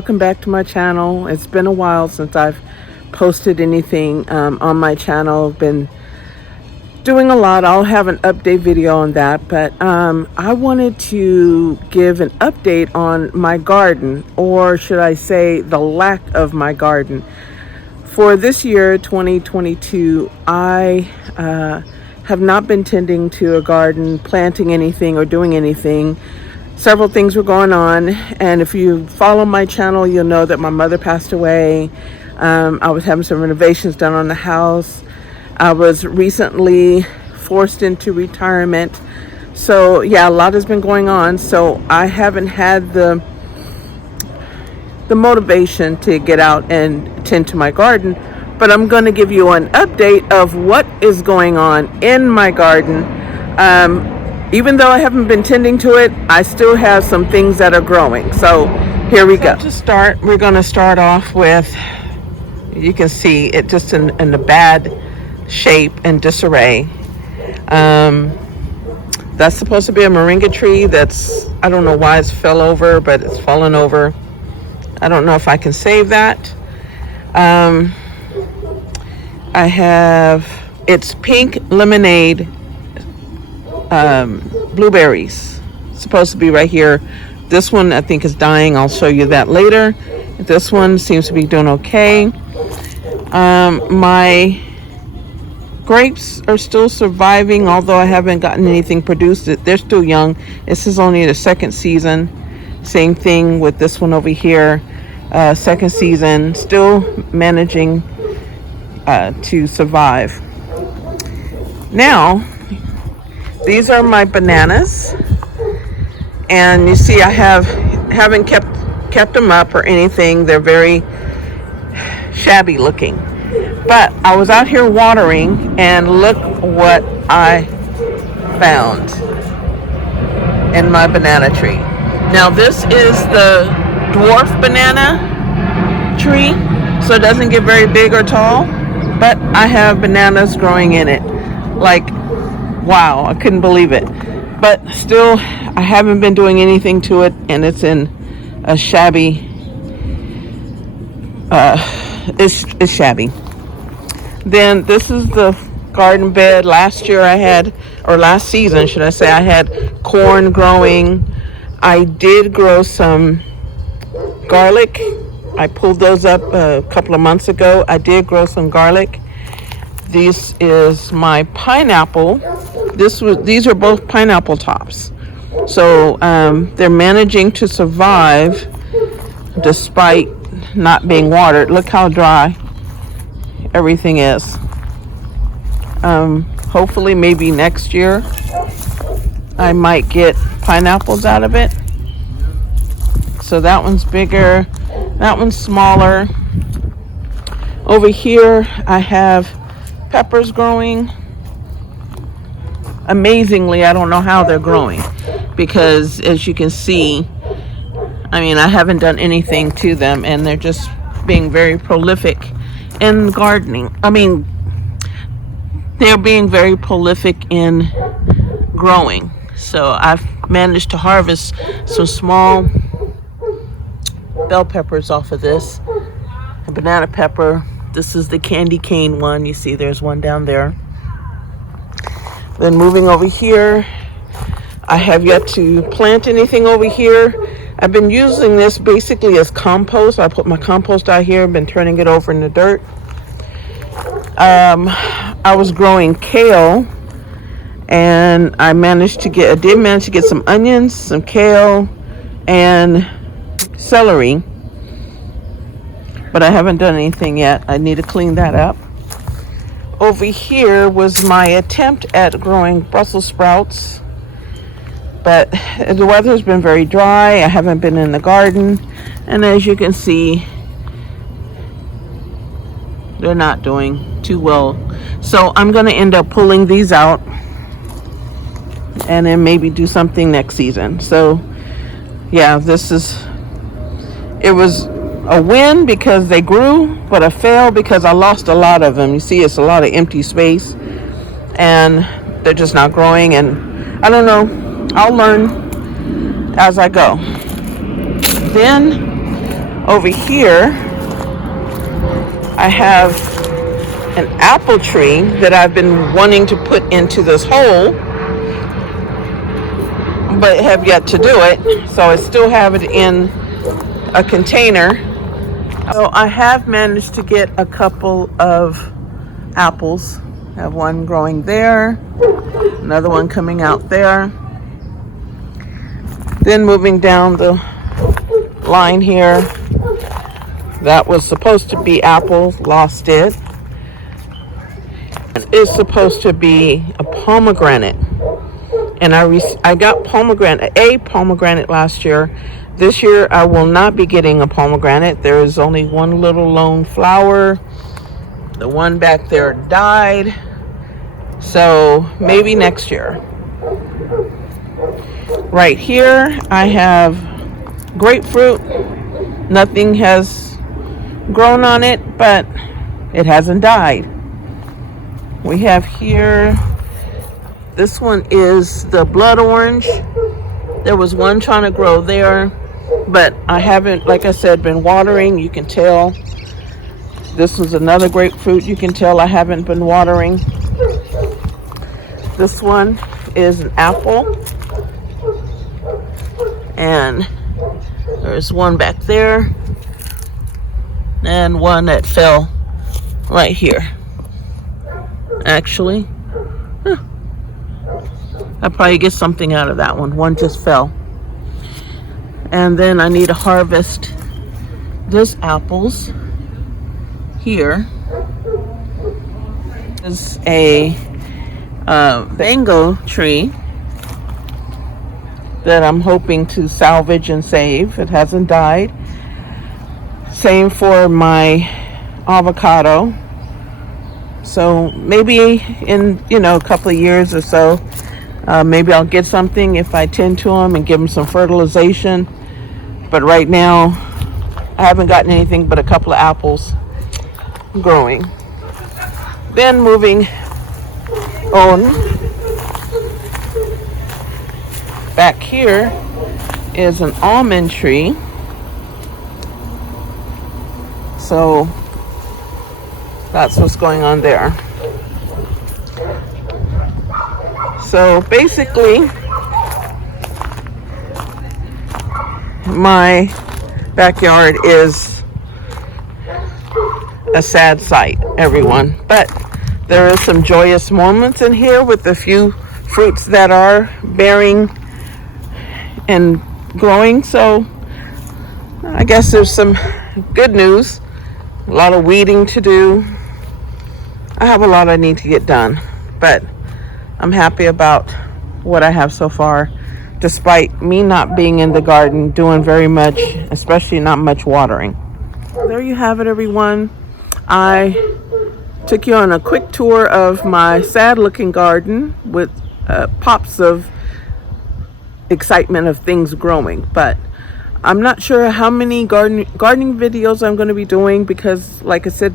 welcome back to my channel. It's been a while since I've posted anything on my channel. I've been doing a lot. I'll have an update video on that, but I wanted to give an update on my garden, or should I say the lack of my garden. For this year, 2022, I have not been tending to a garden, planting anything or doing anything. Several things were going on, and if you follow my channel, you'll know that my mother passed away. I was having some renovations done on the house. I was recently forced into retirement. So yeah, a lot has been going on. So I haven't had the motivation to get out and tend to my garden. But I'm going to give you an update of what is going on in my garden. Even though I haven't been tending to it, I still have some things that are growing. So here we go. To start, we're going to start off with, you can see it just in a bad shape and disarray. That's supposed to be a moringa tree that's, I don't know why it's fell over, but it's fallen over. I don't know if I can save that. I have, it's pink lemonade blueberries. It's supposed to be right here. This one I think is dying. I'll show you that later. This one seems to be doing okay. My grapes are still surviving, although I haven't gotten anything produced. They're still young. This is only the second season. Same thing with this one over here. Second season, still managing to survive. Now, these are my bananas, and you see I haven't kept them up or anything. They're very shabby looking, but I was out here watering, and look what I found in my banana tree. Now this is the dwarf banana tree, so it doesn't get very big or tall, but I have bananas growing in it. Like, wow, I couldn't believe it. But still, I haven't been doing anything to it, and it's in a shabby, it's shabby. Then this is the garden bed. Last year I had, or last season should I say, I had corn growing. I did grow some garlic. I pulled those up a couple of months ago. I did grow some garlic. This is my pineapple. These are both pineapple tops. So they're managing to survive despite not being watered. Look how dry everything is. Hopefully maybe next year I might get pineapples out of it. So that one's bigger, that one's smaller. Over here I have peppers growing. Amazingly, I don't know how they're growing, because as you can see, I mean, I haven't done anything to them, and they're just being very prolific in gardening. I mean, they're being very prolific in growing. So I've managed to harvest some small bell peppers off of this. A banana pepper. This is the candy cane one. You see there's one down there. Then moving over here, I have yet to plant anything over here. I've been using this basically as compost. I put my compost out here, been turning it over in the dirt. I was growing kale, and I did manage to get some onions, some kale, and celery. But I haven't done anything yet. I need to clean that up. Over here was my attempt at growing Brussels sprouts. But the weather's been very dry. I haven't been in the garden. And as you can see, they're not doing too well. So I'm going to end up pulling these out and then maybe do something next season. So yeah, it was a win because they grew, but a fail because I lost a lot of them. You see, it's a lot of empty space, and they're just not growing. And I don't know, I'll learn as I go. Then Over here, I have an apple tree that I've been wanting to put into this hole, but have yet to do it. So I still have it in a container. So I have managed to get a couple of apples. I have one growing there, another one coming out there. Then moving down the line here, that was supposed to be apples, lost it. It is supposed to be a pomegranate, and I got a pomegranate last year. This year I will not be getting a pomegranate. There is only one little lone flower. The one back there died, so maybe next year. Right here I have grapefruit. Nothing has grown on it, but it hasn't died. We have here, this one is the blood orange. There was one trying to grow there, but I haven't, like I said, been watering. You can tell. This was another grapefruit. You can tell I haven't been watering. This one is an apple. And there's one back there. And one that fell right here. Actually, I probably get something out of that one. One just fell. And then I need to harvest these apples here. This is a mango tree that I'm hoping to salvage and save. It hasn't died. Same for my avocado. So maybe in a couple of years or so, maybe I'll get something if I tend to them and give them some fertilization. But right now I haven't gotten anything but a couple of apples growing. Then moving on, back here is an almond tree. So that's what's going on there. So basically, my backyard is a sad sight, everyone. But there are some joyous moments in here with the few fruits that are bearing and growing. So I guess there's some good news. A lot of weeding to do. I have a lot I need to get done, but I'm happy about what I have so far, despite me not being in the garden doing very much, especially not much watering. There you have it, everyone. I took you on a quick tour of my sad looking garden with pops of excitement of things growing, but I'm not sure how many gardening videos I'm going to be doing, because like I said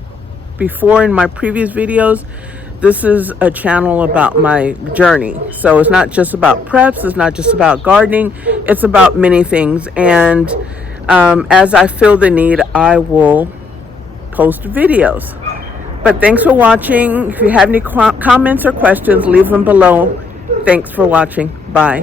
before in my previous videos, this is a channel about my journey. So it's not just about preps, it's not just about gardening, it's about many things. And as I feel the need, I will post videos. But thanks for watching. If you have any comments or questions, leave them below. Thanks for watching. Bye.